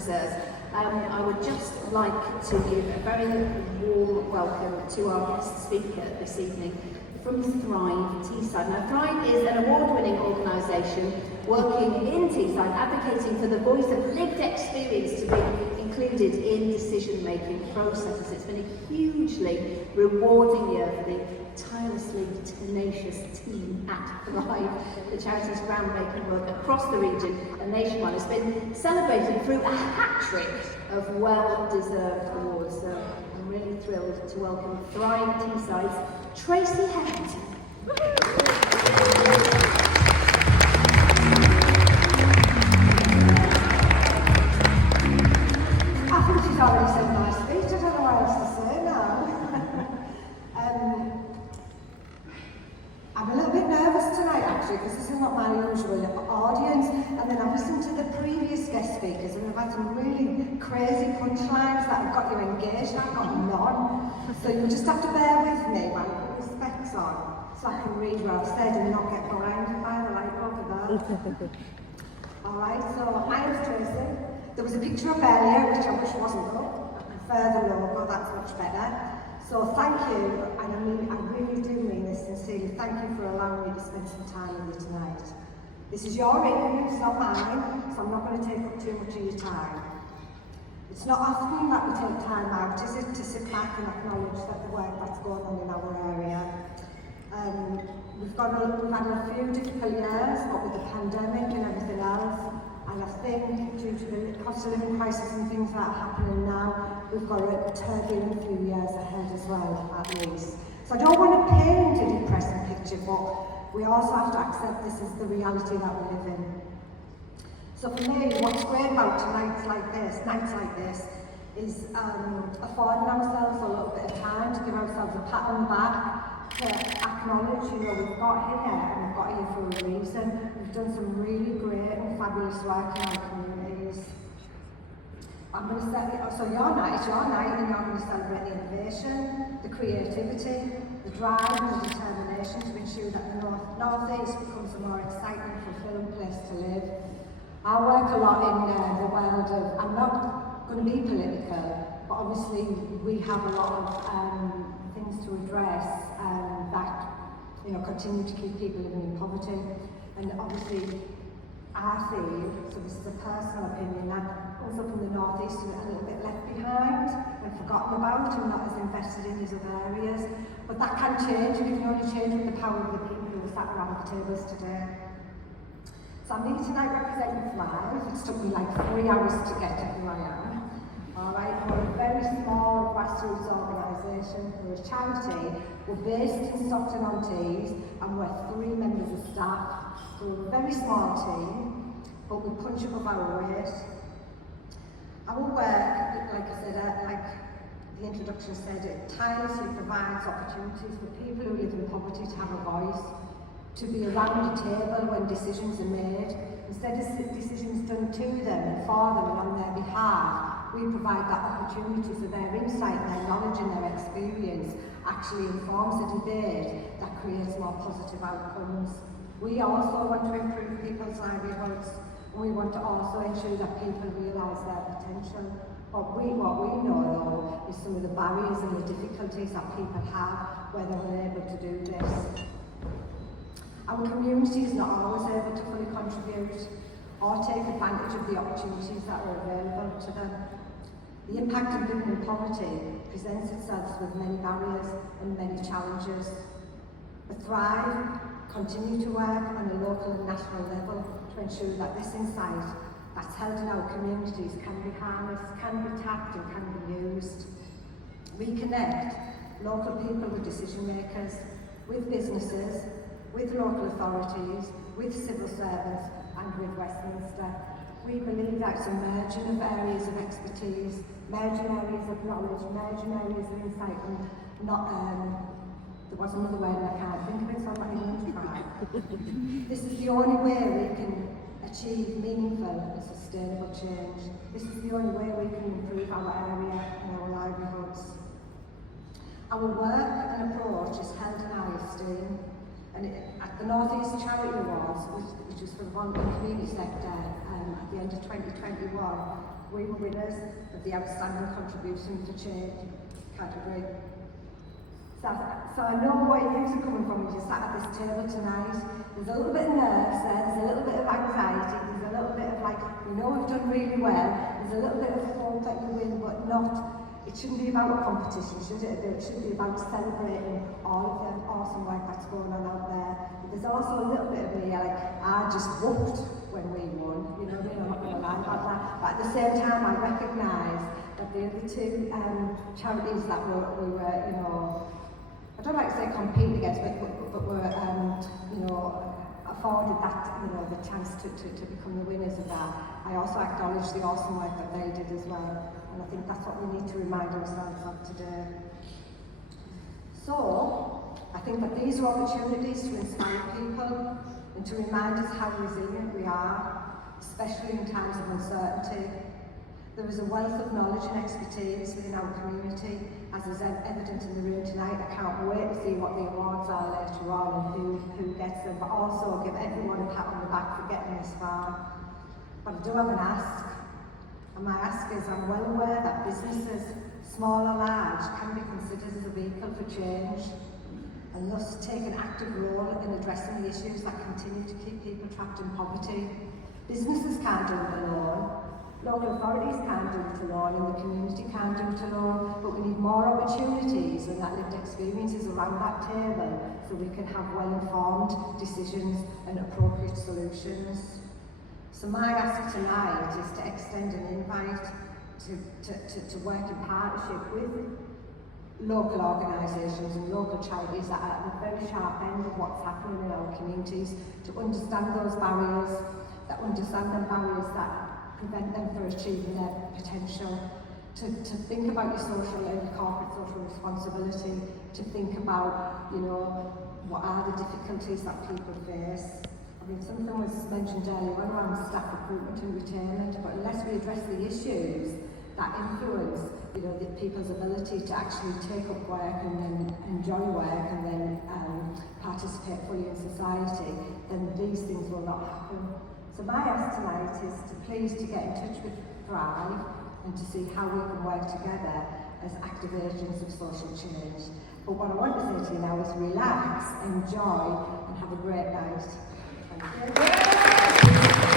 deserves. I would just like to give a very warm welcome to our guest speaker this evening from Thrive Teesside. Now, Thrive is an award-winning organisation working in Teesside, advocating for the voice of lived experience to be included in decision-making processes. It's been a hugely rewarding year for the tirelessly tenacious team at Thrive. The charity's groundbreaking work across the region and nationwide has been celebrated through a hat-trick of well-deserved awards. So I'm really thrilled to welcome Thrive Teesside's Tracey Herrington. I think she's already said my speech. I don't know what else to say now. I'm a little bit nervous tonight actually, because this is not my usual audience, and then I've listened to the previous guest speakers and I've had some really crazy punchlines that have got you engaged. I've got none, so you'll just have to bear with me while I put my specs on so I can read what I've said and not get blinded by the light over there. Alright, so my name's Tracey. There was a picture up earlier which I wish wasn't up. I prefer the logo, that's much better. So thank you, and I really do mean this sincerely, thank you for allowing me to spend some time with you tonight. This is your evening, it's not mine, so I'm not going to take up too much of your time. It's not often that we take time out, is it, to sit back and acknowledge that the work that's going on in our area. We've had a few difficult years, what with the pandemic and everything else, and I think due to the cost of living crisis and things that are happening now, we've got a turbulent few years ahead as well, at least. So I don't want to paint a depressing picture, but we also have to accept this is the reality that we live in. So for me, what's great about nights like this, is affording ourselves a little bit of time to give ourselves a pat on the back, to acknowledge, we've got here and we've got here for a reason. We've done some really great and fabulous work in our communities. I'm going to say, so your night and you're going to celebrate the innovation, the creativity, the drive and the determination to ensure that the North East becomes a more exciting, fulfilling place to live. I work a lot in the world of, I'm not going to be political, but obviously we have a lot of things to address that continue to keep people living in poverty, and obviously I feel, so this is a personal opinion, that us up in the North East are a little bit left behind and forgotten about and not as invested in as other areas, but that can change, and it can only change with the power of the people who are sat around the tables today. So I'm here tonight representing Thrive. It's took me like 3 hours to get to who I am. Alright, we're a very small grassroots organisation. We're a charity. We're based in Stockton-on-Tees and we're 3 members of staff. So we're a very small team, but we punch above our weight. Our work, like I said, like the introduction said, it tirelessly provides opportunities for people who live in poverty to have a voice, to be around a table when decisions are made. Instead of decisions done to them and for them and on their behalf, we provide that opportunity so their insight, their knowledge and their experience actually informs a debate that creates more positive outcomes. We also want to improve people's livelihoods, and we want to also ensure that people realise their potential. What we know though is some of the barriers and the difficulties that people have where they're unable to do this. Our community is not always able to fully contribute or take advantage of the opportunities that are available to them. The impact of living in poverty presents itself with many barriers and many challenges. But Thrive continue to work on a local and national level to ensure that this insight that's held in our communities can be harnessed, can be tapped and can be used. We connect local people with decision makers, with businesses, with local authorities, with civil servants and with Westminster. We believe that it's a merging of areas of expertise, merging areas of knowledge, merging areas of insight, and not, there was another word and I can't think of it, so I'm not even going to try. This is the only way we can achieve meaningful and sustainable change. This is the only way we can improve our area and our livelihoods. Our work and approach is held in high esteem. And at the North East Charity Awards, which was for the voluntary community sector, at the end of 2021, we were winners of the Outstanding Contribution to Change category. So I know where you're coming from as you sat at this table tonight. There's a little bit of nerves there, there's a little bit of anxiety, there's a little bit of like, we know we've done really well, there's a little bit of hope that you win, but not. It shouldn't be about a competition, should it? It should be about celebrating all of the awesome work that's going on out there. But there's also a little bit of me, like, I just whooped when we won, you know what I mean? I'm not going to lie about that. But at the same time, I recognise that the other two charities that we were, you know, I don't like to say compete against, but were, you know, afforded that, you know, the chance to become the winners of that. I also acknowledge the awesome work that they did as well. And I think that's what we need to remind ourselves of today. So, I think that these are opportunities to inspire people and to remind us how resilient we are, especially in times of uncertainty. There is a wealth of knowledge and expertise within our community, as is evident in the room tonight. I can't wait to see what the awards are later on and who gets them, but also give everyone a pat on the back for getting this far. But I do have an ask. And my ask is, I'm well aware that businesses, small or large, can be considered as a vehicle for change and thus take an active role in addressing the issues that continue to keep people trapped in poverty. Businesses can't do it alone, local authorities can't do it alone, and the community can't do it alone, but we need more opportunities and that lived experiences around that table so we can have well-informed decisions and appropriate solutions. So my ask tonight is to extend an invite to work in partnership with local organisations and local charities that are at the very sharp end of what's happening in our communities, to understand those barriers, that prevent them from achieving their potential, to think about your social and corporate social responsibility, to think about, you know, what are the difficulties that people face. I mean, something was mentioned earlier on around staff recruitment and retainment, but unless we address the issues that influence, you know, the people's ability to actually take up work and then enjoy work and then participate fully in society, then these things will not happen. So my ask tonight is to please to get in touch with Thrive and to see how we can work together as active agents of social change. But what I want to say to you now is relax, enjoy, and have a great night. Thank you.